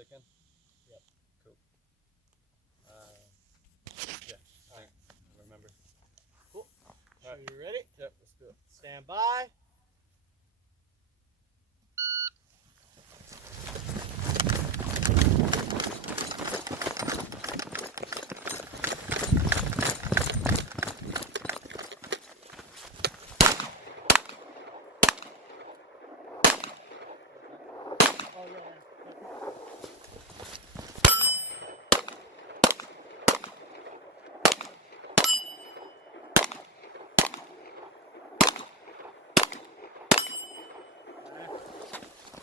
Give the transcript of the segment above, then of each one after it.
stick in? Yep. Cool. Yeah, I remember. Cool. All right. You ready? Yep, let's do it. Stand by. Oh, yeah.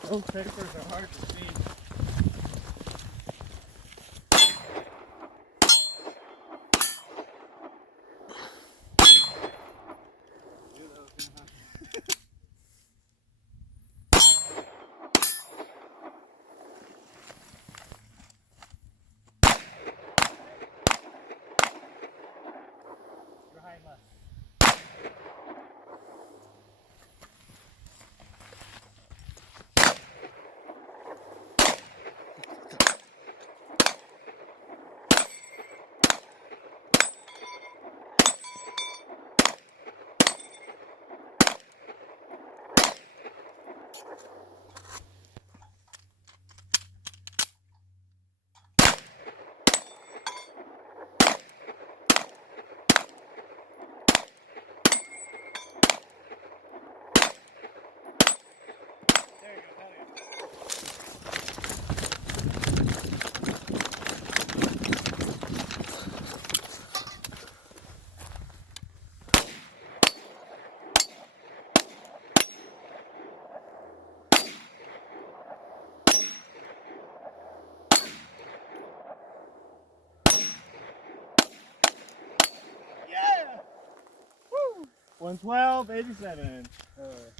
Those papers are hard to see. Your hind left. There you go, hell yeah. Yeah! Woo! 112, 87.